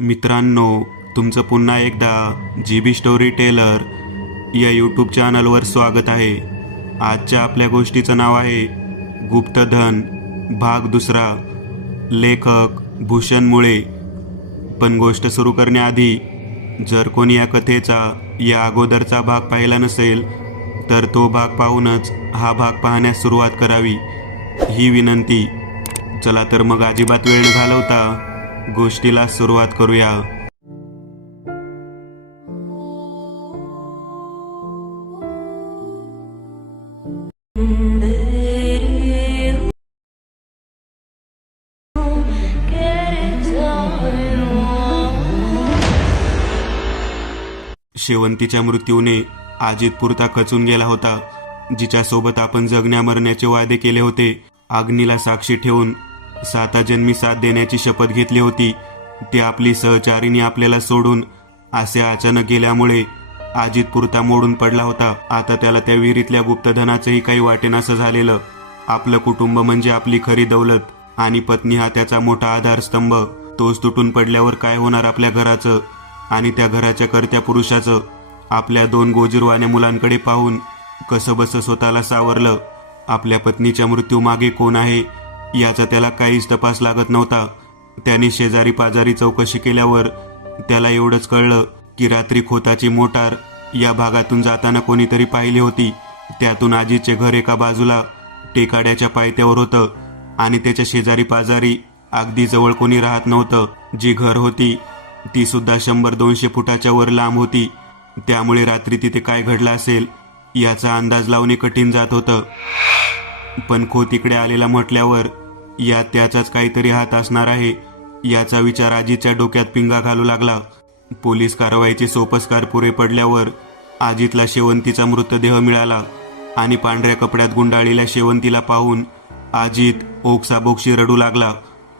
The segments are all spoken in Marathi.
मित्रांनो, तुमचं पुन्हा एकदा GB स्टोरी टेलर या यूट्यूब चॅनलवर स्वागत आहे. आजच्या आपल्या गोष्टीचं नाव आहे गुप्तधन भाग दुसरा. लेखक भूषण मुळे. पण गोष्ट सुरू करण्याआधी जर कोणी या कथेचा या अगोदरचा भाग पाहिला नसेल तर तो भाग पाहूनच हा भाग पाहण्यास सुरुवात करावी, ही विनंती. चला तर मग अजिबात वेळ न घालवता गोष्टीला सुरुवात करूया. शेवंतीच्या मृत्यूने अजित पुरता खचून गेला होता. जिच्यासोबत आपण जगण्या मरण्याचे वादे केले होते, अग्नीला साक्षी ठेवून 7 जन्मी साथ देण्याची शपथ घेतली होती, ती आपली सहचारिणी आपल्याला सोडून असे अचानक गेल्यामुळे अजित पुरता मोडून पडला होता. आता त्याला त्या विहिरीतल्या गुप्तधनाचंही काही वाटेनासं झालेलं. आपलं कुटुंब म्हणजे आपली खरी दौलत आणि पत्नी हा त्याचा मोठा आधारस्तंभ. तोच तुटून पडल्यावर काय होणार आपल्या घराचं आणि त्या घराच्या कर्त्या पुरुषाचं? आपल्या 2 गोजीरवाण्या मुलांकडे पाहून कसं बसं स्वतःला सावरलं. आपल्या पत्नीच्या मृत्यू मागे कोण आहे याचा त्याला काहीच तपास लागत नव्हता. त्याने शेजारी पाजारी चौकशी केल्यावर त्याला एवढंच कळलं की रात्री खोताची मोटार या भागातून जाताना कोणीतरी पाहिली होती. त्यातून अजितचे घर एका बाजूला टेकाड्याच्या पायथ्यावर होतं आणि त्याच्या शेजारी पाजारी अगदी जवळ कोणी राहत नव्हतं. जी घर होती ती सुद्धा 100-200 फुटाच्या वर लांब होती. त्यामुळे रात्री तिथे काय घडलं असेल याचा अंदाज लावणे कठीण जात होतं. पण खोत इकडे आलेला म्हटल्यावर यात त्याचाच काहीतरी हात असणार आहे याचा विचार अजितच्या डोक्यात पिंगा घालू लागला. पोलीस कारवाईचे सोपस्कार पुरे पडल्यावर अजितला शेवंतीचा मृतदेह मिळाला आणि पांढऱ्या कपड्यात गुंडाळलेल्या शेवंतीला पाहून अजित ओक्साबोक्शी रडू लागला.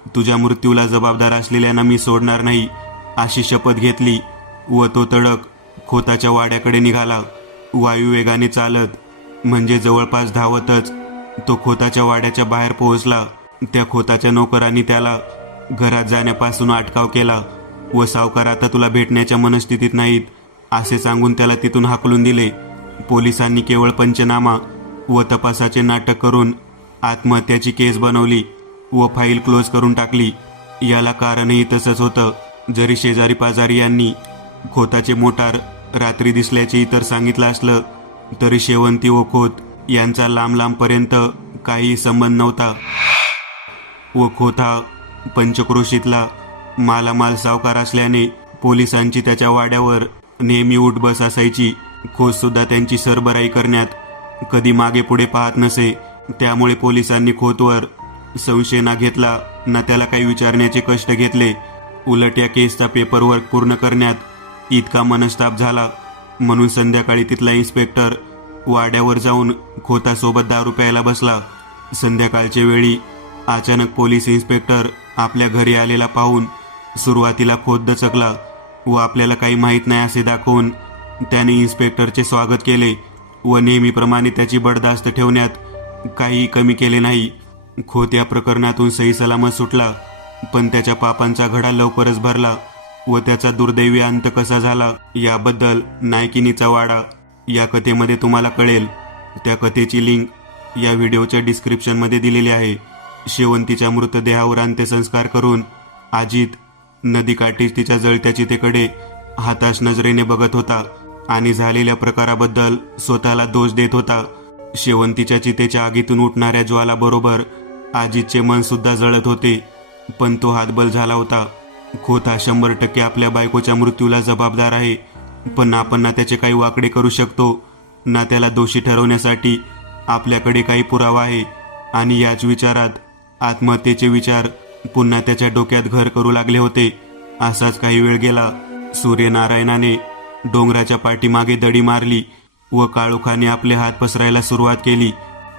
तुझ्या मृत्यूला जबाबदार असलेल्यांना मी सोडणार नाही अशी शपथ घेतली व तो तडक खोताच्या वाड्याकडे निघाला. वायुवेगाने चालत म्हणजे जवळपास धावतच तो खोताच्या वाड्याच्या बाहेर पोहोचला. त्या खोताच्या नोकरांनी त्याला घरात जाण्यापासून अटकाव केला व सावकार आता तुला भेटण्याच्या मनस्थितीत नाहीत असे सांगून त्याला तिथून हाकलून दिले. पोलिसांनी केवळ पंचनामा व तपासाचे नाटक करून आत्महत्याची केस बनवली व फाईल क्लोज करून टाकली. याला कारणही तसंच होतं. जरी शेजारी पाजारी यांनी खोताचे मोटार रात्री दिसल्याचे इतर सांगितलं असलं तरी शेवंती व खोत यांचा लांब लांबपर्यंत काही संबंध नव्हता. व खोत हा पंचक्रोशीतला मालामाल सावकार असल्याने पोलिसांची त्याच्या वाड्यावर नेहमी उठबस असायची. खोत सुद्धा त्यांची सरबराई करण्यात कधी मागे पुढे पाहत नसे. त्यामुळे पोलिसांनी खोतवर संशय ना घेतला ना त्याला काही विचारण्याचे कष्ट घेतले. उलट या केसचा पेपरवर्क पूर्ण करण्यात इतका मनस्ताप झाला म्हणून संध्याकाळी तिथला इन्स्पेक्टर वाड्यावर जाऊन खोतासोबत दारू प्यायला बसला. संध्याकाळच्या वेळी अचानक पोलीस इन्स्पेक्टर आपल्या घरी आलेला पाहून सुरुवातीला खोत दचकला व आपल्याला काही माहीत नाही असे दाखवून त्याने इन्स्पेक्टरचे स्वागत केले व नेहमीप्रमाणे त्याची बडदास्त ठेवण्यात काहीही कमी केले नाही. खोत या प्रकरणातून सही सलामत सुटला, पण त्याच्या पापांचा घडा लवकरच भरला व त्याचा दुर्दैवी अंत कसा झाला याबद्दल नायकिनीचा वाडा या कथेमध्ये तुम्हाला कळेल. त्या कथेची लिंक या व्हिडिओच्या डिस्क्रिप्शनमध्ये दिलेली आहे. शेवंतीच्या मृतदेहावर अंत्यसंस्कार करून अजित नदीकाठी तिच्या जळत्या चितेकडे हताश नजरेने बघत होता आणि झालेल्या प्रकाराबद्दल स्वतःला दोष देत होता. शेवंतीच्या चितेच्या आगीतून उठणाऱ्या ज्वालाबरोबर अजितचे मन सुद्धा जळत होते, पण तो हातबल झाला होता. खोत हा 100% आपल्या बायकोच्या मृत्यूला जबाबदार आहे, पण आपण ना त्याचे काही वाकडे करू शकतो ना त्याला दोषी ठरवण्यासाठी आपल्याकडे काही पुरावा आहे. आणि याच विचारात आत्महत्येचे विचार पुन्हा त्याच्या डोक्यात घर करू लागले होते. असाच काही वेळ गेला. सूर्यनारायणाने डोंगराच्या पाठीमागे दडी मारली व काळोखाने आपले हात पसरायला सुरुवात केली.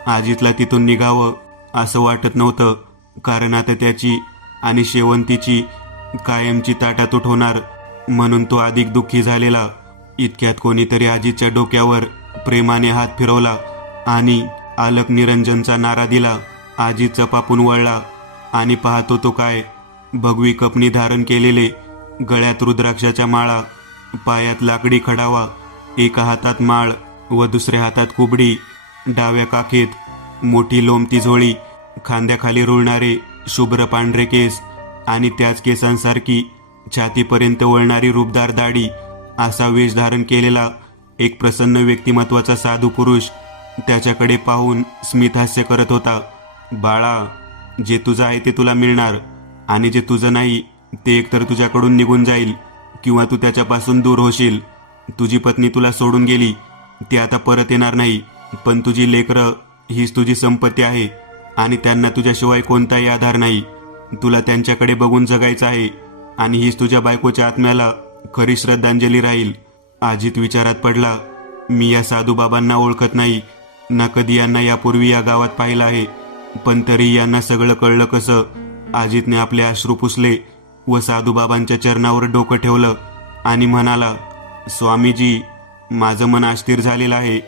अजितला तिथून निघावं असं वाटत नव्हतं, कारण आता त्याची आणि शेवंतीची कायमची ताटातूट होणार म्हणून तो अधिक दुःखी झालेला. इतक्यात कोणीतरी अजितच्या डोक्यावर प्रेमाने हात फिरवला आणि आलक निरंजनचा नारा दिला. अजित चपापून वळला आणि पाहतो तो काय, भगवी कपनी धारण केलेले गळ्यात रुद्राक्षाच्या माळा, पायात लाकडी खडावा, एका हातात माळ व दुसऱ्या हातात कुबडी, डाव्या काखेत मोठी लोंबती झोळी, खांद्याखाली रुळणारे शुभ्र पांढरे केस आणि त्याच केसांसारखी छातीपर्यंत वळणारी रूपदार दाढी, असा वेश धारण केलेला एक प्रसन्न व्यक्तिमत्वाचा साधू पुरुष त्याच्याकडे पाहून स्मितहास्य करत होता. बाळा, जे तुझं आहे ते तुला मिळणार आणि जे तुझं नाही ते एकतर तुझ्याकडून निघून जाईल किंवा तू त्याच्यापासून दूर होशील. तुझी पत्नी तुला सोडून गेली, ती आता परत येणार नाही, पण तुझी लेकरं हीच तुझी संपत्ती आहे आणि त्यांना तुझ्याशिवाय कोणताही आधार नाही. तुला त्यांच्याकडे बघून जगायचं आहे आणि हीच तुझ्या बायकोच्या आत्म्याला खरी श्रद्धांजली राहील. अजित विचारात पडला. मी या साधूबाबांना ओळखत नाही, ना कधी यांना यापूर्वी या गावात पाहिलं आहे, पण तरी यांना सगळं कळलं कसं? अजितने आपले अश्रू पुसले व साधूबाबांच्या चरणावर डोकं ठेवलं आणि म्हणाला, स्वामीजी, माझं मन अस्थिर झालेलं आहे.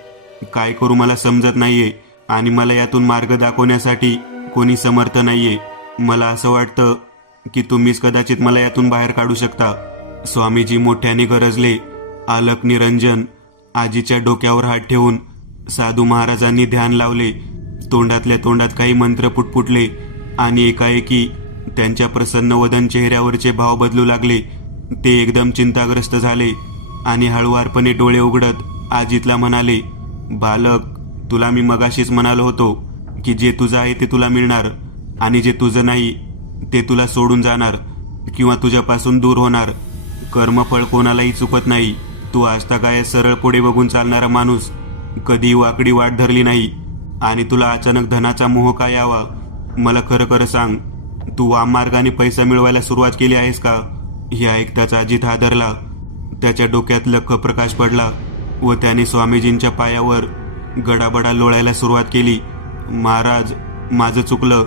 काय करू मला समजत नाहीये आणि मला यातून मार्ग दाखवण्यासाठी कोणी समर्थ नाहीये. मला असं वाटतं की तुम्हीच कदाचित मला यातून बाहेर काढू शकता. स्वामीजी मोठ्याने गरजले. आलक निरंजन. आजीच्या डोक्यावर हात ठेवून साधू महाराजांनी ध्यान लावले. तोंडातल्या तोंडात काही मंत्र पुटपुटले आणि एकाएकी त्यांच्या प्रसन्न वदन चेहऱ्यावरचे भाव बदलू लागले. ते एकदम चिंताग्रस्त झाले आणि हळुवारपणे डोळे उघडत आजीतला म्हणाले, बालक, तुला मी मगाशीच म्हणालो होतो की जे तुझं आहे ते तुला मिळणार आणि जे तुझं नाही ते तुला सोडून जाणार किंवा तुझ्यापासून दूर होणार. कर्मफळ कोणालाही चुकत नाही. तू आजतागायत सरळ पुढे बघून चालणारा माणूस, कधी वाकडी वाट धरली नाही आणि तुला अचानक धनाचा मोह का यावा? मला खरं खरं सांग, तू वाममार्गाने पैसा मिळवायला सुरुवात केली आहेस का? हे ऐकताच अजित हादरला. त्याच्या डोक्यात लख्ख प्रकाश पडला व त्याने स्वामीजींच्या पायावर गडाबडा लोळायला सुरुवात केली. महाराज, माझं चुकलं.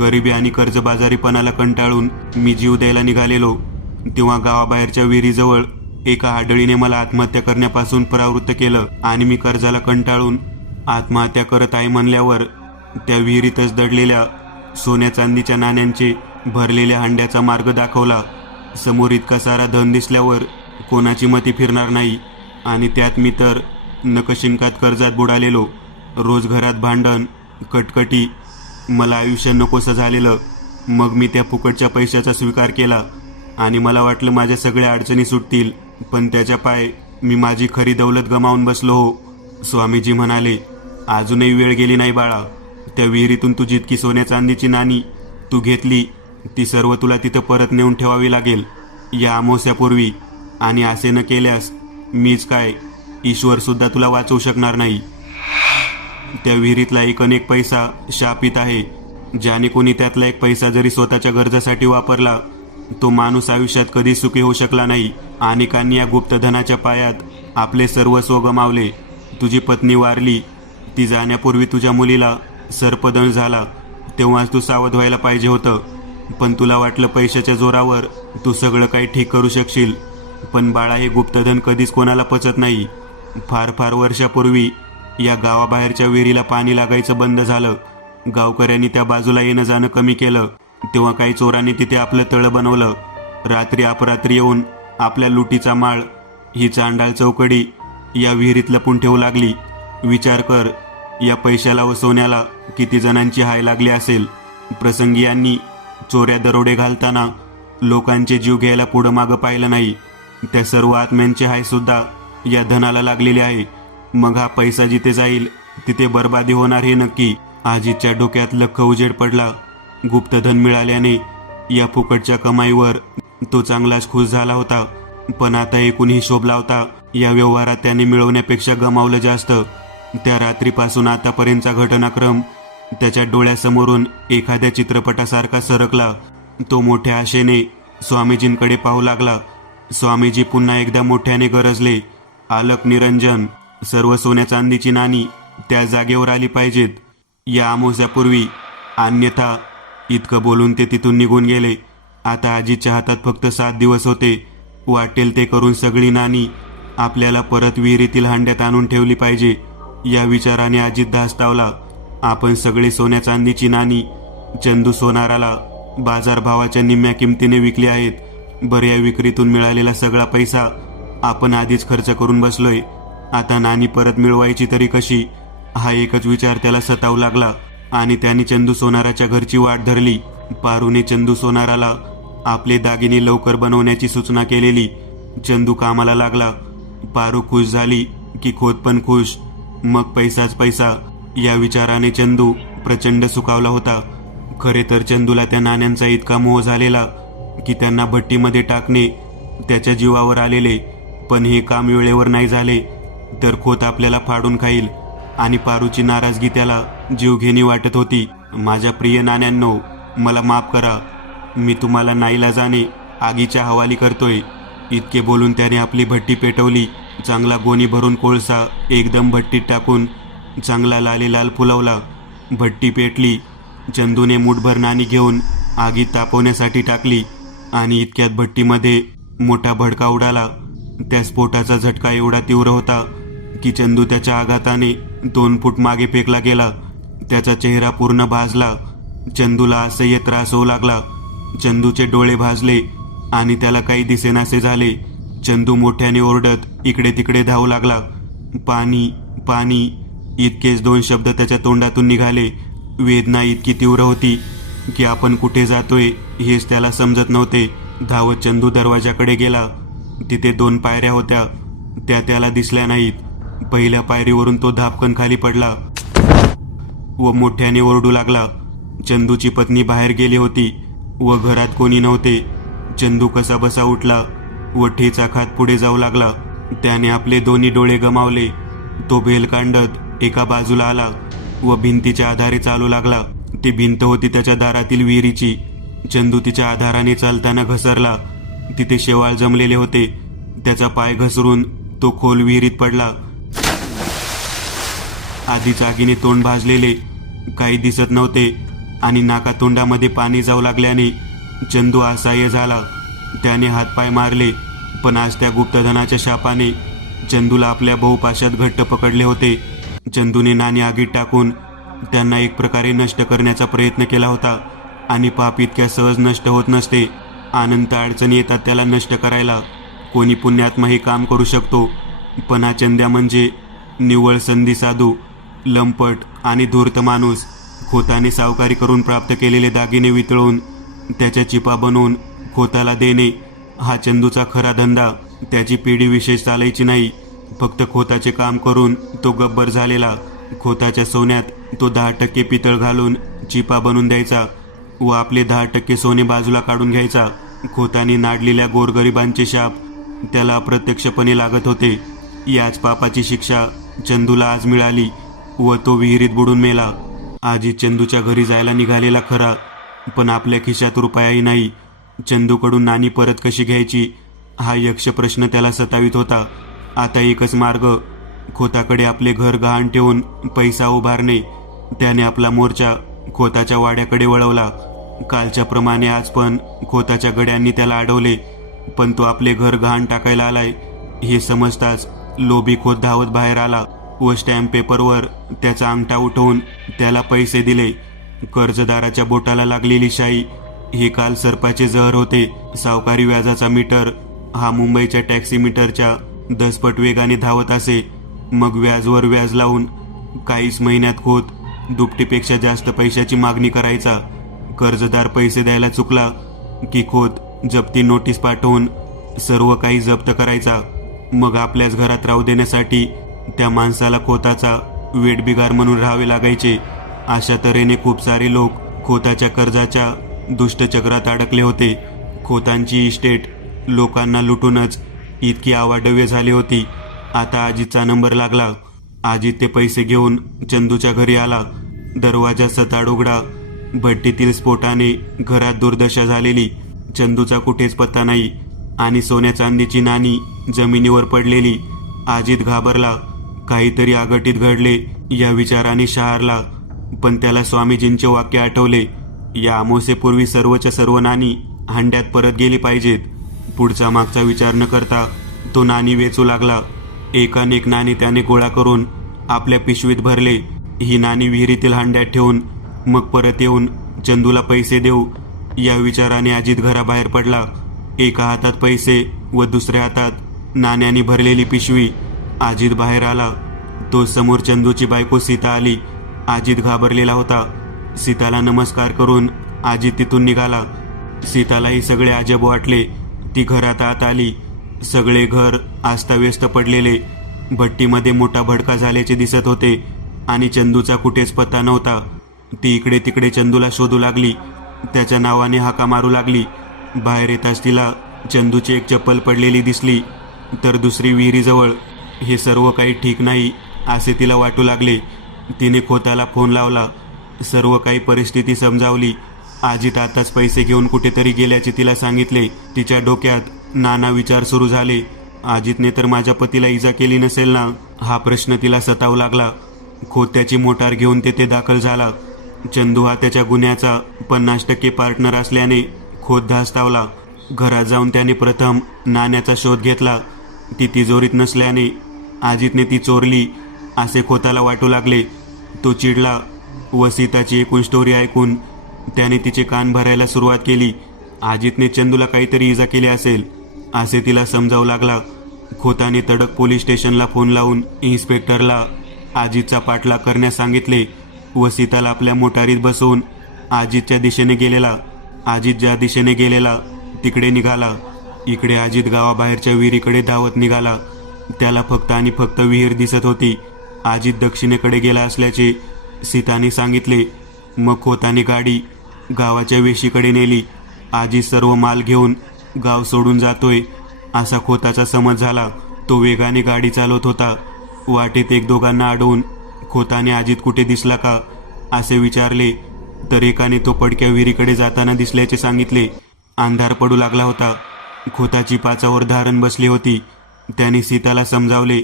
गरिबी आणि कर्जबाजारीपणाला कंटाळून मी जीव द्यायला निघालेलो. तेव्हा गावाबाहेरच्या विहिरीजवळ एका आढळीने मला आत्महत्या करण्यापासून परावृत्त केलं आणि मी कर्जाला कंटाळून आत्महत्या करत आहे म्हणल्यावर त्या विहिरीतच दडलेल्या सोन्या चांदीच्या नाण्यांचे भरलेल्या हंड्याचा मार्ग दाखवला. समोर इतका सारा धन दिसल्यावर कोणाची मती फिरणार नाही आणि त्यात मी तर नकशिंकात कर्जात बुडालेलो. रोज घरात भांडण, कटकटी, मला आयुष्य नकोसं झालेलं. मग मी त्या फुकटच्या पैशाचा स्वीकार केला आणि मला वाटलं माझ्या सगळ्या अडचणी सुटतील, पण त्याच्या पाय मी माझी खरी दौलत गमावून बसलो हो. स्वामीजी म्हणाले, अजूनही वेळ गेली नाही बाळा. त्या विहिरीतून तू जितकी सोन्या चांदीची नाणी तू घेतली ती सर्व तुला तिथं परत नेऊन ठेवावी लागेल या अमावस्यापूर्वी, आणि असे न केल्यास मीच काय, ईश्वर सुद्धा तुला वाचवू शकणार नाही. त्या विहिरीतला एक अनेक पैसा शापित आहे. ज्याने कोणी त्यातला एक पैसा जरी स्वतःच्या गरजेसाठी वापरला तो माणूस आयुष्यात कधी सुखी होऊ शकला नाही. अनेकांनी या गुप्तधनाच्या पायात आपले सर्वस्व गमावले. तुझी पत्नी वारली, ती जाण्यापूर्वी तुझ्या मुलीला सर्पदंश झाला. तेव्हाच तू सावध व्हायला पाहिजे होतं, पण तुला वाटलं पैशाच्या जोरावर तू सगळं काही ठीक करू शकशील. पण बाळा, हे गुप्तधन कधीच कोणाला पचत नाही. फार फार वर्षापूर्वी या गावाबाहेरच्या विहिरीला पाणी लागायचं बंद झालं. गावकऱ्यांनी त्या बाजूला येणं जाणं कमी केलं. तेव्हा काही चोरांनी तिथे आपलं तळं बनवलं. रात्री अपरात्री येऊन आपल्या लुटीचा माळ, ही चांडाळ चौकडी या विहिरीत लपून ठेवू लागली. विचार कर, या पैशाला व सोन्याला किती जणांची हाय लागली असेल. प्रसंगी यांनी चोऱ्या दरोडे घालताना लोकांचे जीव घ्यायला पुढं मागं पाहिलं नाही. त्या सर्व आत्म्यांची हाय सुद्धा या धनाला लागलेली आहे. मग हा पैसा जिथे जाईल तिथे बर्बादी होणार हे नक्की. आजीच्या डोक्यात लख्ख उजेड पडला. गुप्तधन मिळाल्याने या फुकटच्या कमाईवर तो चांगलाच खुश झाला होता, पण आता एकूण हिशोब लावता या व्यवहारात त्याने मिळवण्यापेक्षा गमावलं जास्त. त्या रात्रीपासून आतापर्यंतचा घटनाक्रम त्याच्या डोळ्यासमोरून एखाद्या चित्रपटासारखा सरकला. तो मोठ्या आशेने स्वामीजींकडे पाहू लागला. स्वामीजी पुन्हा एकदा मोठ्याने गरजले, आलक निरंजन, सर्व सोन्या चांदीची नाणी त्या जागेवर आली पाहिजेत या अमावस्यापूर्वी, अन्यथा. इतकं बोलून ते तिथून निघून गेले. आता आजीच्या हातात फक्त 7 दिवस होते. वाटेल ते करून सगळी नाणी आपल्याला परत विहिरीतील हांड्यात आणून ठेवली पाहिजे या विचाराने अजित धास्तावला. आपण सगळे सोन्या चांदीची नाणी चंदू सोनाराला बाजारभावाच्या निम्म्या किमतीने विकली आहेत बऱ्या विक्रीतून मिळालेला सगळा पैसा आपण आधीच खर्च करून बसलोय. आता नाणी परत मिळवायची तरी कशी, हा एकच विचार त्याला सतावू लागला. आणि त्याने चंदू सोनाराच्या घरची वाट धरली. पारूने चंदू सोनाराला आपले दागिने लवकर बनवण्याची सूचना केलेली. चंदू कामाला लागला. पारू खुश झाली की खोत पण खुश. मग पैसाच पैसा या विचाराने चंदू प्रचंड सुखावला होता. खरे तर चंदूला त्या नाण्यांचा इतका मोह झालेला की त्यांना भट्टीमध्ये टाकणे त्याच्या जीवावर आलेले. पण हे काम वेळेवर नाही झाले तर खोत आपल्याला फाडून खाईल आणि पारूची नाराजगी त्याला जीवघेणी वाटत होती. माझ्या प्रिय नाण्यांनो, मला माफ करा. मी तुम्हाला नाईलाजाने आगीच्या हवाली करतोय. इतके बोलून त्याने आपली भट्टी पेटवली. चांगला गोणी भरून कोळसा एकदम भट्टीत टाकून चांगला लाल फुलवला. भट्टी पेटली. चंदूने मुठभर नाणी घेऊन आगीत तापवण्यासाठी टाकली आणि इतक्यात भट्टीमध्ये मोठा भडका उडाला. त्या स्फोटाचा झटका एवढा तीव्र होता की चंदू त्याच्या आघाताने 2 फूट मागे फेकला गेला. त्याचा चेहरा पूर्ण भाजला. चंदूला असह्य त्रास होऊ लागला. चंदूचे डोळे भाजले आणि त्याला काही दिसेनासे झाले. चंदू मोठ्याने ओरडत इकडे तिकडे धावू लागला. पाणी पाणी इतकेच 2 शब्द त्याच्या तोंडातून निघाले. वेदना इतकी तीव्र होती की आपण कुठे जातोय हेच त्याला समजत नव्हते. धावत चंदू दरवाजाकडे गेला. तिथे 2 पायऱ्या होत्या. त्या त्याला दिसल्या नाहीत. पहिल्या पायरीवरून तो धापकन खाली पडला व मोठ्याने ओरडू लागला. चंदूची पत्नी बाहेर गेली होती व घरात कोणी नव्हते. चंदू कसा बसा उठला व ठेचा खात पुढे जाऊ लागला. त्याने आपले दोन्ही डोळे गमावले. तो भेलकांडत एका बाजूला आला व भिंतीच्या आधारे चालू लागला. ती भिंत होती त्याच्या दारातील विहिरीची. चंदू तिच्या आधाराने चालताना घसरला. तिथे शेवाळ जमलेले होते. त्याचा पाय घसरून तो खोल विहिरीत पडला. आधीच आगीने तोंड भाजलेले, काही दिसत नव्हते आणि नाकातोंडामध्ये पाणी जाऊ लागल्याने चंदू असहाय्य झाला. त्याने हातपाय मारले, पण आज त्या गुप्तधनाच्या शापाने चंदूला आपल्या बहुपाशात घट्ट पकडले होते. चंदूने नाणी आगीत टाकून त्यांना एक प्रकारे नष्ट करण्याचा प्रयत्न केला होता आणि पाप इतक्या सहज नष्ट होत नसते. अनंत अडचणी येतात त्याला नष्ट करायला. कोणी पुण्यात्मा हे काम करू शकतो, पण हा चंद्या म्हणजे निव्वळ संधी साधू, लंपट आणि धूर्त माणूस. खोताने सावकारी करून प्राप्त केलेले दागिने वितळून त्याच्या चिपा बनवून खोताला देणे हा चंदूचा खरा धंदा. त्याची पिढी विशेष चालायची नाही. फक्त खोताचे काम करून तो गब्बर झालेला. खोताच्या सोन्यात तो 10% पितळ घालून चिपा बनवून द्यायचा व आपले 10% सोने बाजूला काढून घ्यायचा. खोताने नाडलेल्या गोरगरिबांचे शाप त्याला अप्रत्यक्षपणे लागत होते. याच पापाची शिक्षा चंदूला आज मिळाली व तो विहिरीत बुडून मेला. आजी चंदूच्या घरी जायला निघालेला खरा, पण आपल्या खिशात रुपयाही नाही. चंदूकडून नाणी परत कशी घ्यायची हा यक्ष प्रश्न त्याला सतावित होता. आता एकच मार्ग, खोताकडे आपले घर गहाण ठेवून पैसा उभारणे. त्याने आपला मोर्चा खोताच्या वाड्याकडे वळवला. कालच्या प्रमाणे आज पण खोताच्या गड्यांनी त्याला अडवले, पण तो आपले घर गहाण टाकायला आलाय हे समजताच लोभी खोत धावत बाहेर आला व स्टॅम्प पेपरवर त्याचा अंगठा उठवून त्याला पैसे दिले. कर्जदाराच्या बोटाला लागलेली शाई हे काल सर्पाचे जहर होते. सावकारी व्याजाचा मीटर हा मुंबईच्या टॅक्सी मीटरच्या 10 पट वेगाने धावत असे. मग व्याजवर व्याज लावून काहीच महिन्यात खोत दुपटीपेक्षा जास्त पैशाची मागणी करायचा. कर्जदार पैसे द्यायला चुकला की खोत जप्ती नोटीस पाठवून सर्व काही जप्त करायचा. मग आपल्याच घरात राहू देण्यासाठी त्या माणसाला खोताचा वेठबिगार म्हणून राहावे लागायचे. अशा तऱ्हेने खूप सारे लोक खोताच्या कर्जाच्या दुष्टचक्रात अडकले होते. खोतांची इस्टेट लोकांना लुटूनच इतकी आवाढव्य झाली होती. आता आजीचा नंबर लागला. आजी ते पैसे घेऊन चंदूच्या घरी आला. दरवाजा सताड उघडा. भट्टीतील स्फोटाने घरात दुर्दशा झालेली. चंदूचा कुठेच पत्ता नाही आणि सोन्या चांदीची नाणी जमिनीवर पडलेली. आजीत घाबरला. काहीतरी आगटीत घडले या विचाराने शहारला. पण त्याला स्वामीजींचे वाक्य आठवले, या अमावस्येपूर्वी सर्वच्या सर्व नाणी हंड्यात परत गेली पाहिजेत. पुढचा मागचा विचार न करता तो नाणी वेचू लागला. एकानेक नाणी त्याने गोळा करून आपल्या पिशवीत भरले. ही नाणी विहिरीतील हंड्यात ठेवून मग परत येऊन चंदूला पैसे देऊ या विचाराने अजित घराबाहेर पडला. एका हातात पैसे व दुसऱ्या हातात नाण्याने भरलेली पिशवी. अजित बाहेर आला. तो समोर चंदूची बायको सीता आली. अजित घाबरलेला होता. सीताला नमस्कार करून अजित तिथून निघाला. सीतालाही सगळे अजब वाटले. ती घरात आत आली. सगळे घर अस्ताव्यस्त पडलेले. भट्टीमध्ये मोठा भडका झाल्याचे दिसत होते आणि चंदूचा कुठेच पत्ता नव्हता. ती इकडे तिकडे चंदूला शोधू लागली. त्याच्या नावाने हाका मारू लागली. बाहेर येताच तिला चंदूची एक चप्पल पडलेली दिसली, तर दुसरी विहिरीजवळ. हे सर्व काही ठीक नाही असे तिला वाटू लागले. तिने खोताला फोन लावला. सर्व काही परिस्थिती समजावली. अजित आताच पैसे घेऊन कुठेतरी गेल्याचे तिला सांगितले. तिच्या डोक्यात नाना विचार सुरू झाले. अजितने तर माझ्या पतीला इजा केली नसेल ना, हा प्रश्न तिला सतावू लागला. खोत्याची मोटार घेऊन तेथे दाखल झाला. चंदू हा त्याच्या गुन्ह्याचा 50% पार्टनर असल्याने खोत धास्तावला. घरात जाऊन त्याने प्रथम नाण्याचा शोध घेतला. ती तिजोरीत नसल्याने अजितने ती चोरली असे खोताला वाटू लागले. तो चिडला व सीताची एकूण स्टोरी ऐकून त्याने तिचे कान भरायला सुरुवात केली. अजितने चंदूला काहीतरी इजा केली असेल असे तिला समजावू लागला. खोताने तडक पोलीस स्टेशनला फोन लावून इन्स्पेक्टरला अजितचा पाठलाग करण्यास सांगितले व सीताला आपल्या मोटारीत बसवून अजितच्या दिशेने गेलेला. अजित ज्या दिशेने गेलेला तिकडे निघाला. इकडे अजित गावाबाहेरच्या विहिरीकडे धावत निघाला. त्याला फक्त आणि फक्त विहीर दिसत होती. अजित दक्षिणेकडे गेला असल्याचे सीताने सांगितले. मग खोताने गाडी गावाच्या वेशीकडे नेली. अजित सर्व माल घेऊन गाव सोडून जातोय असा खोताचा समज झाला. तो वेगाने गाडी चालवत होता. वाटेत एक दोघांना अडवून खोताने अजित कुठे दिसला का असे विचारले, तर एकाने तो पडक्या विहिरीकडे जाताना दिसल्याचे सांगितले. अंधार पडू लागला होता. खोताची पाचावर धारण बसली होती. त्याने सीताला समजावले,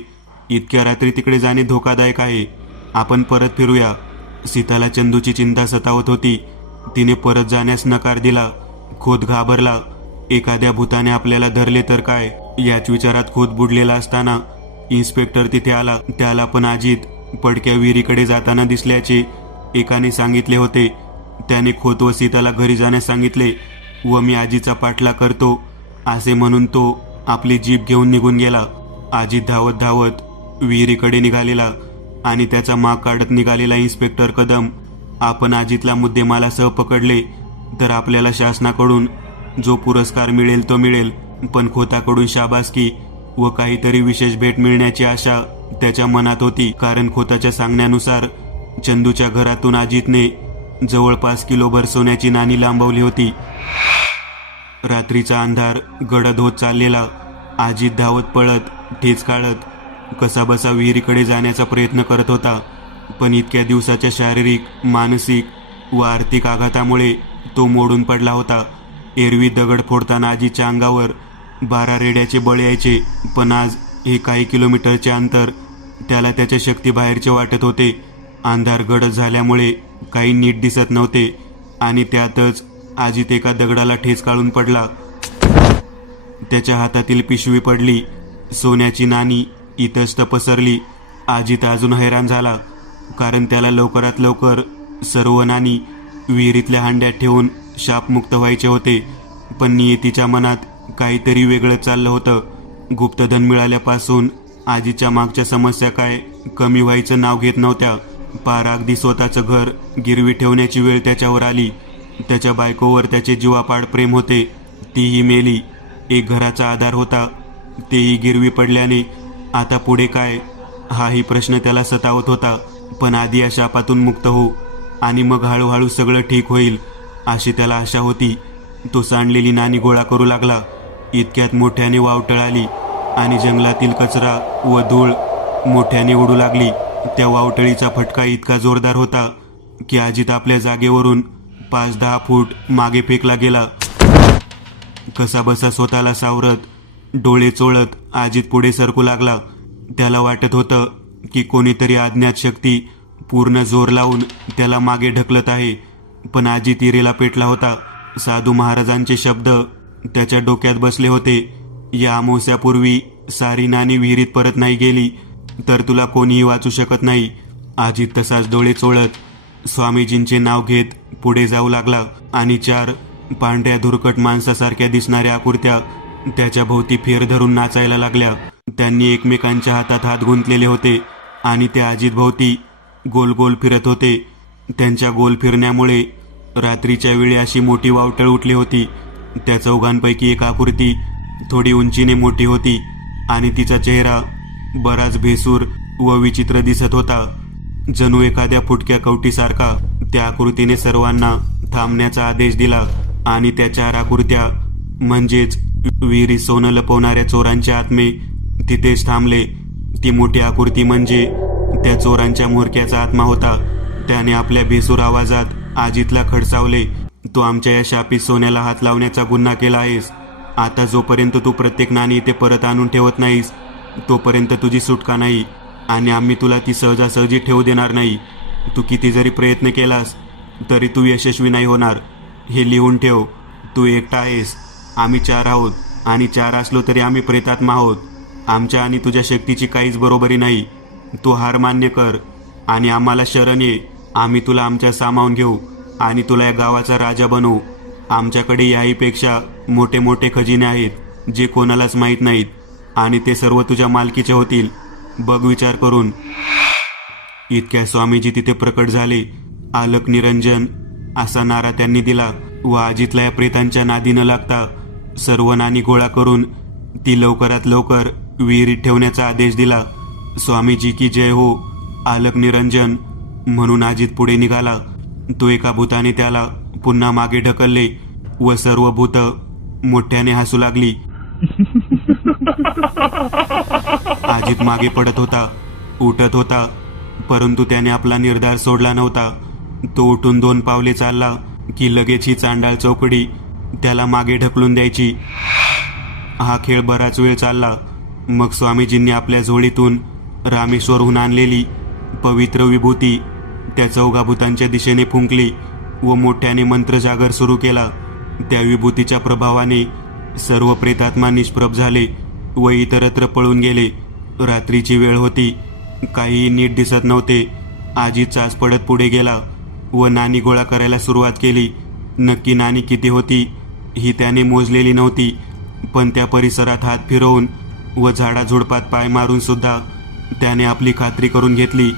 इतक्या रात्री तिकडे जाणे धोकादायक आहे, आपण परत फिरूया. सीताला चंदूची चिंता सतावत होती. तिने परत जाण्यास नकार दिला. खोत घाबरला. एखाद्या भूताने आपल्याला धरले तर काय याच विचारात खोत बुडलेला असताना इन्स्पेक्टर तिथे आला. त्याला पण अजित पडक्या विहिरीकडे जाताना दिसल्याचे एकाने सांगितले होते. त्याने खोत व सीताला घरी जाण्यास सांगितले व मी अजितचा पाठलाग करतो असे म्हणून तो आपली जीप घेऊन निघून गेला. अजित धावत धावत विहिरीकडे निघालेला आणि त्याचा माग काढत निघालेला इन्स्पेक्टर कदम. आपण अजितला मुद्देमालासह पकडले तर आपल्याला शासनाकडून जो पुरस्कार मिळेल तो मिळेल, पण खोताकडून शाबासकी व काहीतरी विशेष भेट मिळण्याची आशा त्याच्या मनात होती. कारण खोताच्या सांगण्यानुसार चंदूच्या घरातून अजितने जवळपास किलोभर सोन्याची नाणी लांबवली होती. रात्रीचा अंधार गडद होत चाललेला. अजित धावत पळत ठेच काढत कसाबसा विहिरीकडे जाण्याचा प्रयत्न करत होता. पण इतक्या दिवसाच्या शारीरिक, मानसिक व आर्थिक आघातामुळे तो मोडून पडला होता. एरवी दगड फोडताना अजितच्या अंगावर 12 रेड्याचे बळ यायचे, पण आज हे काही किलोमीटरचे अंतर त्याला त्याच्या शक्तीबाहेरचे वाटत होते. अंधार गडद झाल्यामुळे काही नीट दिसत नव्हते आणि त्यातच अजित एका दगडाला ठेच काढून पडला. त्याच्या हातातील पिशवी पडली. सोन्याची नाणी इतस्त पसरली. अजित अजून हैराण झाला, कारण त्याला लवकरात लवकर सर्व नाणी विहिरीतल्या हांड्यात ठेवून शापमुक्त व्हायचे होते. पण नियतीच्या मनात काहीतरी वेगळं चाललं होतं. गुप्तधन मिळाल्यापासून अजितच्या मागच्या समस्या काय कमी व्हायचं नाव घेत नव्हत्या. पार अगदी स्वतःचं घर गिरवी ठेवण्याची वेळ त्याच्यावर आली. त्याच्या बायकोवर त्याचे जीवापाड प्रेम होते, तीही मेली. एक घराचा आधार होता, तेही गिरवी पडल्याने आता पुढे काय हाही प्रश्न त्याला सतावत होता. पण आधी या शापातून मुक्त हो आणि मग हळूहळू सगळं ठीक होईल अशी त्याला आशा होती. तो सांडलेली नाणी गोळा करू लागला. इतक्यात मोठ्याने वावटळ आली आणि जंगलातील कचरा व धूळ मोठ्याने उडू लागली. त्या वावटळीचा फटका इतका जोरदार होता की अजित आपल्या जागेवरून 5-10 फूट मागे फेकला गेला. कसाबसा स्वतःला सावरत डोळे चोळत अजित पुढे सरकू लागला. त्याला वाटत होतं की कोणीतरी अज्ञात शक्ती पूर्ण जोर लावून त्याला मागे ढकलत आहे. पण अजित इरेला पेटला होता. साधू महाराजांचे शब्द त्याच्या डोक्यात बसले होते, या अमावस्यापूर्वी सारी नाणी विहिरीत परत नाही गेली तर तुला कोणीही वाचू शकत नाही. अजित तसाच डोळे चोळत स्वामीजींचे नाव घेत पुढे जाऊ लागला आणि 4 पांढऱ्या धुरकट माणसासारख्या दिसणाऱ्या आकृत्या त्याच्या भोवती फेर धरून नाचायला लागल्या. त्यांनी एकमेकांच्या हातात हात गुंतलेले होते आणि ते अजित भोवती गोल गोल फिरत होते. त्यांच्या गोल फिरण्यामुळे रात्रीच्या वेळी अशी मोठी वावटळ उठली होती. त्या चौघांपैकी एक आकृती थोडी उंचीने मोठी होती आणि तिचा चेहरा बराच भेसूर व विचित्र दिसत होता. जणू एखाद्या फुटक्या कवटीसारखा त्या आकृतीने सर्वांना थांबण्याचा आदेश दिला आणि त्या 4 आकृत्या म्हणजेच विहिरीत सोनं लपवणाऱ्या चोरांचे आत्मे तिथेच थांबले. ती मोठी आकृती म्हणजे त्या चोरांच्या म्होरक्याचा आत्मा होता. त्याने आपल्या भेसूर आवाजात अजितला खडसावले. तू आमच्या या शापित सोन्याला हात लावण्याचा गुन्हा केला आहेस. आता जोपर्यंत तू प्रत्येक नाणी इथे परत आणून ठेवत नाहीस तोपर्यंत तुझी सुटका नाही आणि आम्ही तुला ती सहजासहजी ठेवू देणार नाही. तू किती जरी प्रयत्न केलास तरी तू यशस्वी नाही होणार. हे लिहून ठेव. तू एकटा आहेस. आम्ही 4 आहोत आणि 4 असलो तरी आम्ही प्रेतात्मा आहोत. आमच्या आणि तुझ्या शक्तीची काहीच बरोबरी नाही. तू हार मान्य कर आणि आम्हाला शरण ये. आम्ही तुला आमच्या सामावून घेऊ आणि तुला या गावाचा राजा बनवू. आमच्याकडे याहीपेक्षा मोठे मोठे खजिने आहेत जे कोणालाच माहीत नाहीत आणि ते सर्व तुझ्या मालकीचे होतील. बघ विचार करून. इतक्या स्वामीजी तिथे प्रकट झाले. आलक निरंजन असा नारा त्यांनी दिला व अजितला या प्रेतांच्या नादी न लागता सर्व नाणी गोळा करून ती लवकरात लवकर विहिरीत ठेवण्याचा आदेश दिला. स्वामीजी की जय हो. आलक निरंजन म्हणून अजित पुढे निघाला. तो एका भूताने त्याला पुन्हा मागे ढकलले व सर्व भूत मोठ्याने हसू लागली. अजित मागे पडत होता, उठत होता, परंतु त्याने आपला निर्धार सोडला नव्हता. तो उठून 2 पावले चालला की लगेच ही चांडाळ चौकडी त्याला मागे ढकलून द्यायची. हा खेळ बराच वेळ चालला. मग स्वामीजींनी आपल्या झोळीतून रामेश्वरहून आणलेली पवित्र विभूती त्या चौघा भूतांच्या दिशेने फुंकली व मोठ्याने मंत्रजागर सुरू केला. त्या विभूतीच्या प्रभावाने सर्व प्रेतात्मा निष्प्रभ झाले व इतरत्र पळून गेले. रात्रीची वेळ होती. काहीही नीट दिसत नव्हते. अजित चाच पडत पुढे गेला व नाणी गोळा करायला सुरुवात केली. नक्की नाणी किती होती ही त्याने मोजलेली नव्हती, पण त्या परिसरात हात फिरवून व झाडाझुडपात पाय मारून सुद्धा त्याने आपली खात्री करून घेतली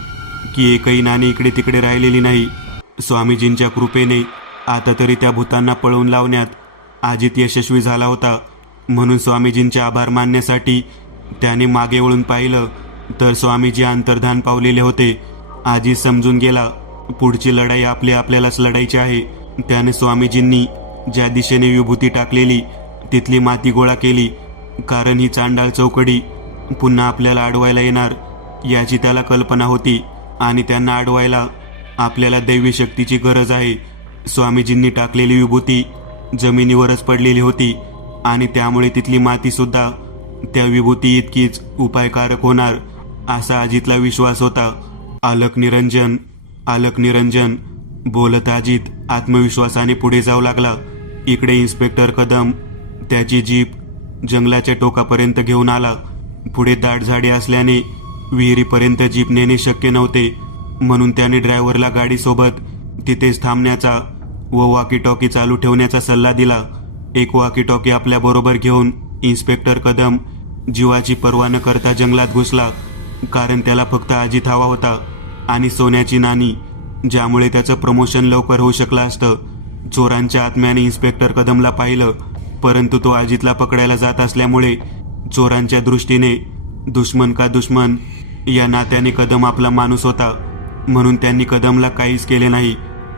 की एकही नाणी इकडे तिकडे राहिलेली नाही. स्वामीजींच्या कृपेने आता तरी त्या भूतांना पळवून लावण्यात अजित यशस्वी झाला होता. म्हणून स्वामीजींचे आभार मानण्यासाठी त्याने मागे वळून पाहिलं तर स्वामीजी अंतर्धान पावलेले होते. अजित समजून गेला पुढची लढाई आपल्यालाच लढायची आहे. त्याने स्वामीजींनी ज्या दिशेने विभूती टाकलेली तिथली माती गोळा केली, कारण ही चांडाळ चौकडी पुन्हा आपल्याला अडवायला येणार याची त्याला कल्पना होती आणि त्यांना अडवायला आपल्याला दैवी शक्तीची गरज आहे. स्वामीजींनी टाकलेली विभूती जमिनीवरच पडलेली होती आणि त्यामुळे तिथली माती सुद्धा त्या विभूती इतकीच उपायकारक होणार असा अजितला विश्वास होता. आलक निरंजन, आलक निरंजन बोलत अजित आत्मविश्वासाने पुढे जाऊ लागला. इकडे इन्स्पेक्टर कदम त्याची जीप जंगलाच्या टोकापर्यंत घेऊन आला. पुढे दाट झाडे असल्याने विहिरीपर्यंत जीप नेणे शक्य नव्हते, म्हणून त्याने ड्रायव्हरला गाडीसोबत तिथेच थांबण्याचा व वॉकी टॉकी चालू ठेवण्याचा सल्ला दिला. एक वॉकी टॉकी आपल्याबरोबर घेऊन इन्स्पेक्टर कदम जीवाची पर्वा न करता जंगलात घुसला, कारण त्याला फक्त अजित हवा होता आणि सोन्याची नाणी, ज्यामुळे त्याचं प्रमोशन लवकर होऊ शकलं असतं. चोरांच्या आत्म्याने इन्स्पेक्टर कदमला पाहिलं, परंतु तो अजितला पकडायला जात असल्यामुळे चोरांच्या दृष्टीने दुश्मन का दुश्मन या नात्याने कदम आपला माणूस होता, म्हणून त्यांनी कदमला काहीच केले नाही.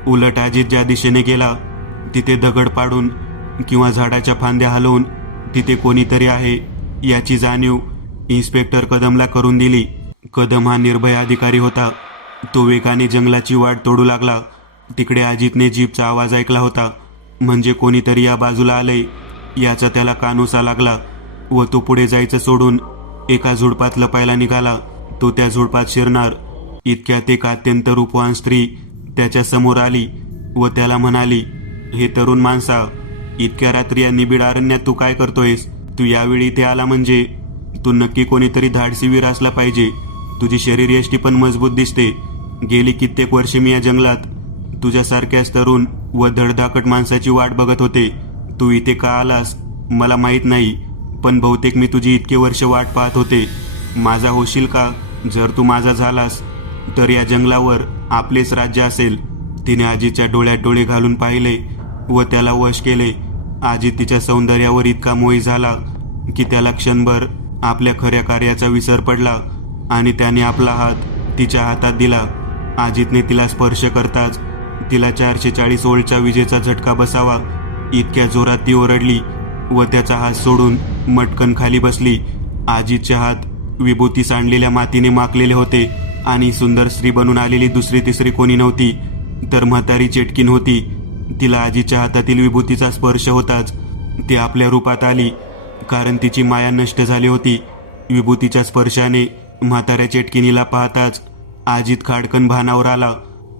उलट अजित ज्या दिशेने गेला तिथे दगड पाडून किंवा झाडाच्या फांद्या हलवून तिथे कोणीतरी आहे याची जाणीव इन्स्पेक्टर कदमला करून दिली. कदम हा निर्भय अधिकारी होता. तो वेगाने जंगलाची वाट तोडू लागला. तिकडे अजितने जीपचा आवाज ऐकला होता, म्हणजे कोणीतरी या बाजूला आले याचा त्याला कानोसा लागला व तो पुढे जायचं सोडून एका झुडपात लपायला निघाला. तो त्या झुडपात शिरणार इतक्यात एक अत्यंत रूपवान स्त्री त्याच्या समोर आली व त्याला म्हणाली, हे तरुण माणसा, इतक्या रात्री या निबिड अरण्यात तू काय करतोयस? तू यावेळी इथे आला म्हणजे तू नक्की कोणीतरी धाडसी वीर असला पाहिजे. तुझी शरीरयष्टी पण मजबूत दिसते. गेली कित्येक वर्षे मी या जंगलात तुझ्यासारख्याच तरुण व धडधाकट माणसाची वाट बघत होते. तू इथे का आलास मला माहीत नाही, पण बहुतेक मी तुझी इतके वर्ष वाट पाहत होते. माझा होशील का? जर तू माझा झालास तर या जंगलावर आपलेच राज्य असेल. तिने अजितच्या डोळ्यात डोळे घालून पाहिले व त्याला वश केले. अजित तिच्या सौंदर्यावर इतका मोहित झाला की त्याला क्षणभर आपल्या खऱ्या कार्याचा विसर पडला आणि त्याने आपला हात तिच्या हातात दिला. अजितने तिला स्पर्श करताच तिला 440 व्होल्टचा विजेचा झटका बसावा इतक्या जोरात ती ओरडली व त्याचा हात सोडून मटकन खाली बसली. अजितचे हात विभूती सांडलेल्या मातीने माखलेले होते आणि सुंदर स्त्री बनून आलेली दुसरी तिसरी कोणी नव्हती तर म्हातारी चेटकीन होती. तिला अजितच्या हातातील विभूतीचा स्पर्श होताच ती आपल्या रूपात आली, कारण तिची माया नष्ट झाली होती. विभूतीच्या स्पर्शाने म्हाताऱ्या चेटकिनीला पाहताच अजित खाडकन भानावर आला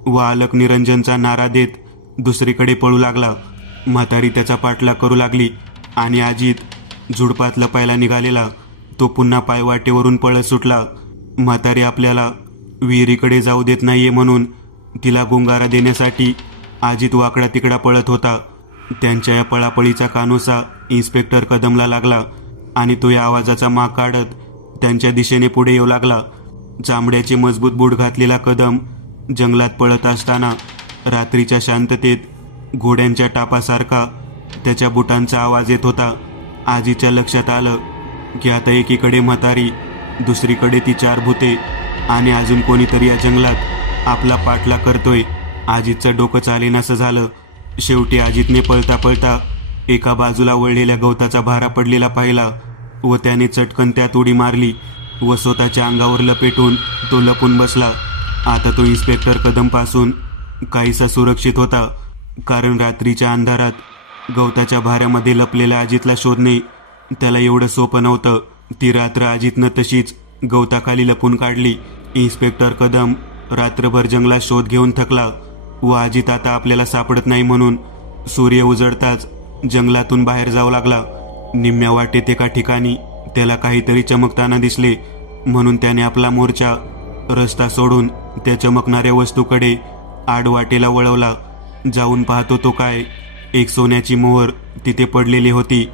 व अलक निरंजनचा नारा देत दुसरीकडे पळू लागला. म्हातारी त्याचा पाठलाग करू लागली आणि अजित झुडपात लपायला निघालेला तो पुन्हा पायवाटेवरून पळत सुटला. म्हातारी आपल्याला विहिरीकडे जाऊ देत नाहीये म्हणून तिला गुंगारा देण्यासाठी अजित वाकडा तिकडा पळत होता. त्यांच्या या पळापळीचा कानोसा इन्स्पेक्टर कदमला लागला आणि तो या आवाजाचा माग काढत त्यांच्या दिशेने पुढे येऊ लागला. चामड्याचे मजबूत बूट घातलेला कदम जंगलात पळत असताना रात्रीच्या शांततेत घोड्यांच्या टापासारखा त्याच्या बुटांचा आवाज येत होता. आजीच्या लक्षात आलं की आता एकीकडे म्हातारी, दुसरीकडे ती 4 भूते आणि अजून कोणीतरी या जंगलात आपला पाठलाग करतोय. अजितचं डोकं चालेनासं झालं. शेवटी अजितने पळता पळता एका बाजूला वळलेल्या गवताचा भारा पडलेला पाहिला व त्याने चटकन त्यात उडी मारली व स्वतःच्या अंगावर लपेटून तो लपून बसला. आता तो इन्स्पेक्टर कदमपासून काहीसा सुरक्षित होता, कारण रात्रीच्या अंधारात गवताच्या भाऱ्यामध्ये लपलेल्या अजितला शोधणे त्याला एवढं सोपं नव्हतं. ती रात्र अजितनं तशीच गवताखाली लपून काढली. इन्स्पेक्टर कदम रात्रभर जंगलात शोध घेऊन थकला व अजित आता आपल्याला सापडत नाही म्हणून सूर्य उजळताच जंगलातून बाहेर जाऊ लागला. निम्म्या वाटेत एका ठिकाणी त्याला काहीतरी चमकताना दिसले म्हणून त्याने आपला मोर्चा रस्ता सोडून त्या चमकणाऱ्या वस्तूकडे आडवाटेला वळवला. जाऊन पाहतो तो काय, एक सोन्याची मोहर तिथे पडलेली होती.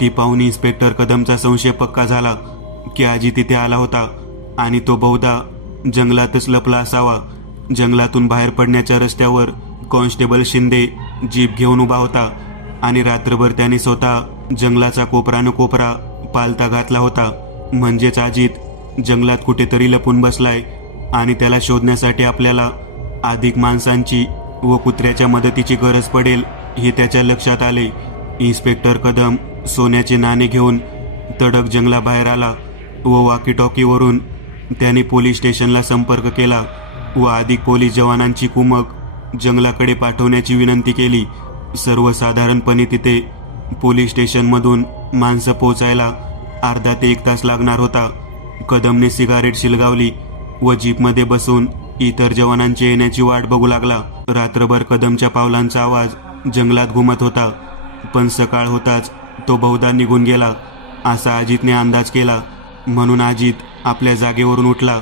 ती पाहून इन्स्पेक्टर कदमचा संशय पक्का झाला की अजित तिथे आला होता आणि तो बहुधा जंगलातच लपला असावा. जंगलातून बाहेर पडण्याच्या रस्त्यावर कॉन्स्टेबल शिंदे जीप घेऊन उभा होता आणि रात्रभर त्याने स्वतः जंगलाचा कोपरा न कोपरा पालथा घातला होता. म्हणजेच अजित जंगलात कुठेतरी लपून बसलाय आणि त्याला शोधण्यासाठी आपल्याला अधिक माणसांची व कुत्र्याच्या मदतीची गरज पडेल हे त्याच्या लक्षात आले. इन्स्पेक्टर कदम सोन्याचे नाणे घेऊन तडक जंगलाबाहेर आला व वॉकीटॉकीवरून त्याने पोलीस स्टेशनला संपर्क केला व अधिक पोलीस जवानांची कुमक जंगलाकडे पाठवण्याची विनंती केली. सर्वसाधारणपणे तिथे पोलीस स्टेशनमधून माणसं पोचायला अर्धा ते 1 तास लागणार होता. कदमने सिगारेट शिलगावली व जीपमध्ये बसून इतर जवानांची येण्याची वाट बघू लागला. रात्रभर कदमच्या पावलांचा आवाज जंगलात घुमत होता, पण सकाळ होताच तो बहुधा निघून गेला असा अजितने अंदाज केला. म्हणून अजित आपल्या जागेवरून उठला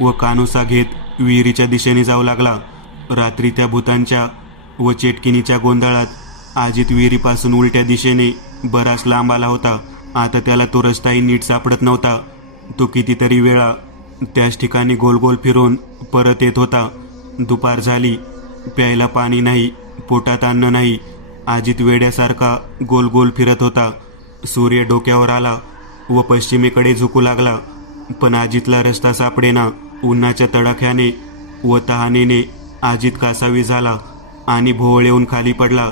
व कानोसा घेत विहिरीच्या दिशेने जाऊ लागला. रात्री त्या भूतांच्या व चेटकिनीच्या गोंधळात अजित विहिरीपासून उलट्या दिशेने बराच लांब आला होता. आता त्याला तो रस्ताही नीट सापडत नव्हता. तो कितीतरी वेळा त्याच ठिकाणी गोल गोल फिरून परत येत होता. दुपार झाली, प्यायला पाणी नाही, पोटात अन्न नाही. अजित वेड्यासारखा गोल गोल फिरत होता. सूर्य डोक्यावर आला व पश्चिमेकडे झुकू लागला, पण अजितला रस्ता सापडेना. उन्हाच्या तडाख्याने व तहानेने अजित कासावी झाला आणि भोवळ येऊन खाली पडला.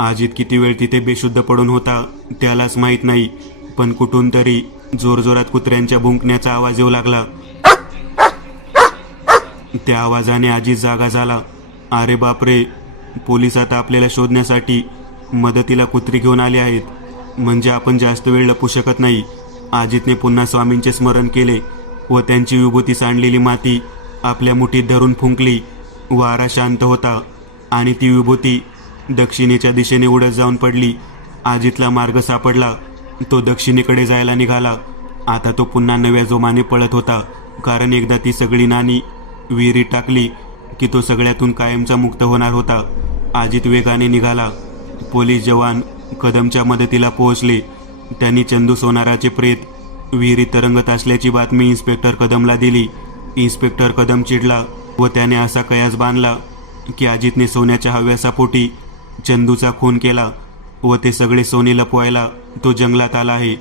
अजित किती वेळ तिथे बेशुद्ध पडून होता त्यालाच माहीत नाही, पण कुठून तरी जोरजोरात कुत्र्यांच्या भुंकण्याचा आवाज येऊ लागला. त्या आवाजाने अजित जागा झाला. अरे बापरे, पोलीस आता आपल्याला शोधण्यासाठी मदतीला कुत्री घेऊन आले आहेत, म्हणजे आपण जास्त वेळ लपू शकत नाही. अजितने पुन्हा स्वामींचे स्मरण केले व त्यांची विभूती सांडलेली माती आपल्या मुठीत धरून फुंकली. वारा शांत होता आणि ती विभूती दक्षिणेच्या दिशेने उडत जाऊन पडली. अजितला मार्ग सापडला. तो दक्षिणेकडे जायला निघाला. आता तो पुन्हा नव्या जोमाने पळत होता, कारण एकदा ती सगळी नाणी विहिरीत टाकली की तो सगळ्यातून कायमचा मुक्त होणार होता. अजित वेगाने निघाला. पोलीस जवान कदमच्या मदतीला पोहोचले. त्यांनी चंदू सोनाराचे प्रेत विहिरीत तरंगत असल्याची बातमी इन्स्पेक्टर कदमला दिली. इन्स्पेक्टर कदम चिडला व त्याने असा कयास बांधला की अजितने सोन्याच्या हव्यासापोटी चंदूचा खून केला व ते सगळे सोने लपवायला तो जंगलात आला आहे.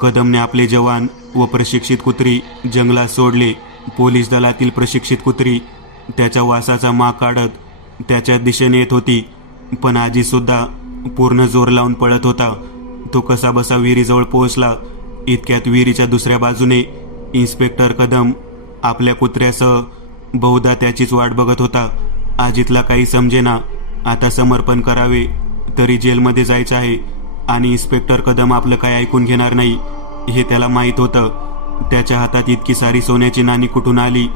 कदमने आपले जवान व प्रशिक्षित कुत्री जंगलात सोडले. पोलीस दलातील प्रशिक्षित कुत्री त्याच्या वासाचा माग काढत त्याच्या दिशेने येत होती, पण अजित सुद्धा पूर्ण जोर लावून पळत होता. तो कसा बसा विहिरीजवळ पोहोचला. इतक्यात विहिरीच्या दुसऱ्या बाजूने इन्स्पेक्टर कदम आपल्या कुत्र्यासह बहुधा त्याचीच वाट बघत होता. अजितला काही समजेना. आता समर्पण करावे तरी जेलमध्ये जायचं आहे आणि इन्स्पेक्टर कदम आपलं काय ऐकून घेणार नाही हे त्याला माहीत होतं. त्याच्या हातात इतकी सारी सोन्याची नाणी कुठून आली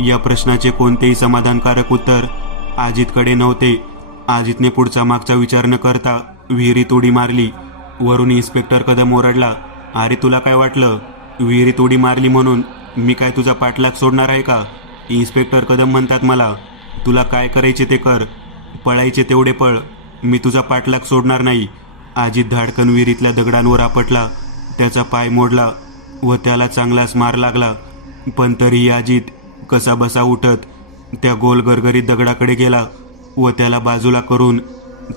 या प्रश्नाचे कोणतेही समाधानकारक उत्तर अजितकडे नव्हते. अजितने पुढचा मागचा विचार न करता विहिरीत उडी मारली. वरून इन्स्पेक्टर कदम ओरडला, अरे तुला काय वाटलं विहिरीत उडी मारली म्हणून मी काय तुझा पाठलाग सोडणार आहे का? इन्स्पेक्टर कदम म्हणतात मला, तुला काय करायचे ते कर, पळायचे तेवढे पळ, मी तुझा पाठलाग सोडणार नाही. अजित धाडकन विहिरीतल्या दगडांवर आपटला. त्याचा पाय मोडला व त्याला चांगलाच मार लागला. पण तरीही अजित कसा बसा उठत त्या गोल गरगरीत दगडाकडे गेला व त्याला बाजूला करून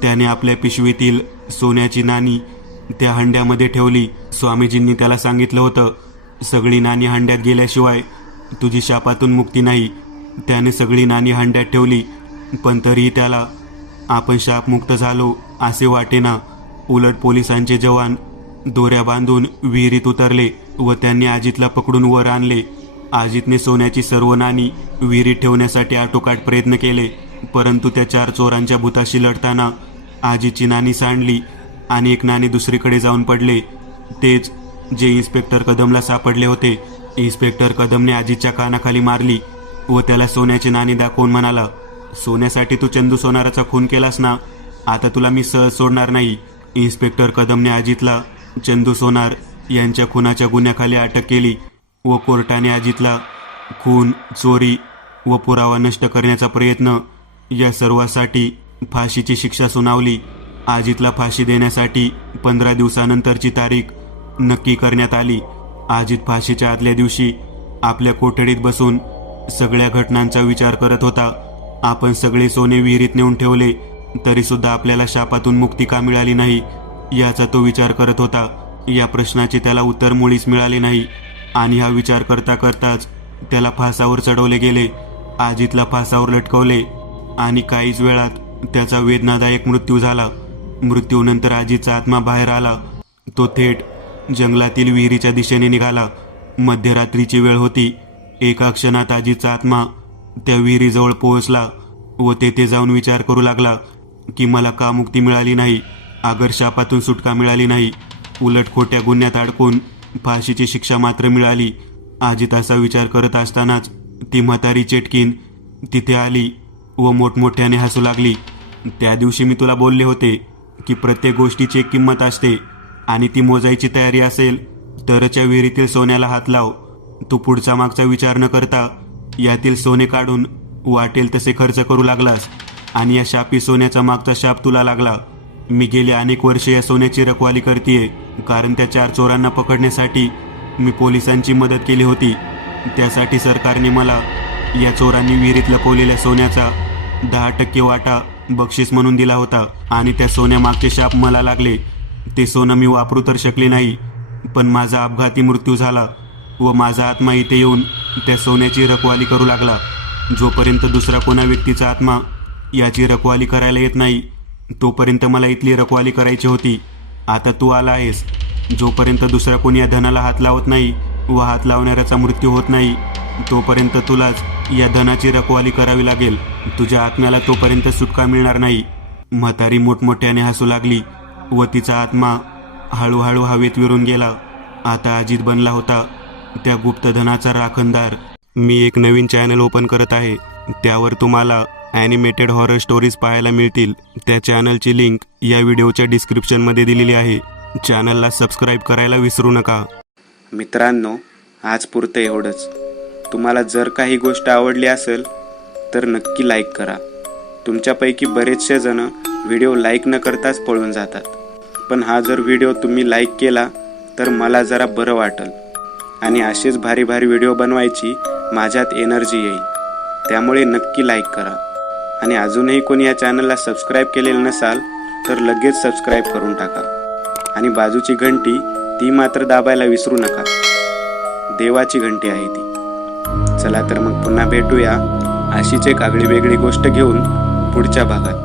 त्याने आपल्या पिशवीतील सोन्याची नाणी त्या हंड्यामध्ये ठेवली. स्वामीजींनी त्याला सांगितलं होतं, सगळी नाणी हंड्यात गेल्याशिवाय तुझी शापातून मुक्ती नाही. त्याने सगळी नाणी हंड्यात ठेवली, पण तरीही त्याला आपण शापमुक्त झालो असे वाटेना. उलट पोलिसांचे जवान दोऱ्या बांधून विहिरीत उतरले व त्यांनी अजितला पकडून वर आणले. अजितने सोन्याची सर्व नाणी विहिरीत ठेवण्यासाठी आटोकाट प्रयत्न केले, परंतु त्या 4 चोरांच्या भूताशी लढताना अजितची नाणी सांडली आणि एक नाणे दुसरीकडे जाऊन पडले, तेच जे इन्स्पेक्टर कदमला सापडले होते. इन्स्पेक्टर कदमने अजितच्या कानाखाली मारली व त्याला सोन्याची नाणी दाखवून म्हणाला, सोन्यासाठी तू चंदू सोनाराचा खून केलास ना, आता तुला मी सहज सोडणार नाही. इन्स्पेक्टर कदमने अजितला चंदू सोनार यांच्या खुनाच्या गुन्ह्याखाली अटक केली व कोर्टाने अजितला खून, चोरी व पुरावा नष्ट करण्याचा प्रयत्न या सर्वासाठी फाशीची शिक्षा सुनावली. अजितला फाशी देण्यासाठी 15 दिवसानंतरची तारीख नक्की करण्यात आली. अजित फाशीच्या आदल्या दिवशी आपल्या कोठडीत बसून सगळ्या घटनांचा विचार करत होता. आपण सगळे सोने विहिरीत नेऊन ठेवले तरी सुद्धा आपल्याला शापातून मुक्ती का मिळाली नाही याचा तो विचार करत होता. या प्रश्नाचे त्याला उत्तर मुळीच मिळाले नाही आणि हा विचार करता करताच त्याला फासावर चढवले गेले. अजितला फासावर लटकवले आणि काहीच वेळात त्याचा वेदनादायक मृत्यू झाला. मृत्यूनंतर अजितचा आत्मा बाहेर आला. तो थेट जंगलातील विहिरीच्या दिशेने निघाला. मध्यरात्रीची वेळ होती. एका क्षणात अजितचा आत्मा त्या विहिरीजवळ पोहोचला व तेथे जाऊन विचार करू लागला की मला का मुक्ती मिळाली नाही, अगर शापातून सुटका मिळाली नाही, उलट खोट्या गुन्ह्यात अडकून फाशीची शिक्षा मात्र मिळाली. अजित असा विचार करत असतानाच ती म्हातारी चेटकीन तिथे आली व मोठमोठ्याने हसू लागली. त्या दिवशी मी तुला बोलले होते की प्रत्येक गोष्टीची एक किंमत असते आणि ती मोजायची तयारी असेल तरच्या विहिरीतील सोन्याला हात लाव. तू पुढचा मागचा विचार न करता यातील सोने काढून वाटेल तसे खर्च करू लागलास आणि या शापी सोन्याचा मागचा शाप तुला लागला. मी गेले अनेक वर्षे या सोन्याची रखवाली करतीये, कारण त्या 4 चोरांना पकडण्यासाठी मी पोलिसांची मदत केली होती. त्यासाठी सरकारने मला या चोरांनी विहिरीत लपवलेल्या सोन्याचा 10% वाटा बक्षीस म्हणून दिला होता आणि त्या सोन्यामागचे शाप मला लागले. ते सोनं मी वापरू तर शकले नाही, पण माझा अपघाती मृत्यू झाला व माझा आत्मा इथे येऊन त्या सोन्याची रखवाली करू लागला. जोपर्यंत दुसरा कोणा व्यक्तीचा आत्मा याची रखवाली करायला येत नाही तोपर्यंत मला इथली रखवाली करायची होती. आता तू आला आहेस. जोपर्यंत दुसरा कोणी या धनाला हात लावत नाही व हात लावणाऱ्याचा मृत्यू होत नाही तोपर्यंत तुलाच या धनाची रखवाली करावी लागेल. तुझ्या आत्म्याला तोपर्यंत सुटका मिळणार नाही. म्हातारी मोठमोठ्याने हसू लागली व तिचा आत्मा हळूहळू हवेत विरून गेला. आता अजित बनला होता त्या गुप्तधनाचा राखणदार. मी एक नवीन चॅनल ओपन करत आहे, त्यावर तुम्हाला ॲनिमेटेड हॉरर स्टोरीज पाहायला मिळतील. त्या चॅनलची लिंक या व्हिडिओच्या डिस्क्रिप्शनमध्ये दिलेली आहे. चॅनलला सबस्क्राईब करायला विसरू नका. मित्रांनो, आज पुरतं एवढंच. तुम्हाला जर काही गोष्ट आवडली असेल तर नक्की लाईक करा तुमच्यापैकी बरेचसे जण व्हिडिओ लाईक न करताच पळून जातात. पण हा जर व्हिडिओ तुम्ही लाईक केला तर मला जरा बरं वाटेल आणि असेच भारी भारी व्हिडिओ बनवायची माझ्यात एनर्जी येईल. त्यामुळे नक्की लाईक करा आणि अजूनही कोणी या चॅनलला सबस्क्राईब केलेलं नसाल तर लगेच सबस्क्राईब करून टाका आणि बाजूची घंटी ती मात्र दाबायला विसरू नका. देवाची घंटी आहे ती. चला तर मग पुन्हा भेटूया अशीच एक आगळी वेगळी गोष्ट घेऊन पुढच्या भागात.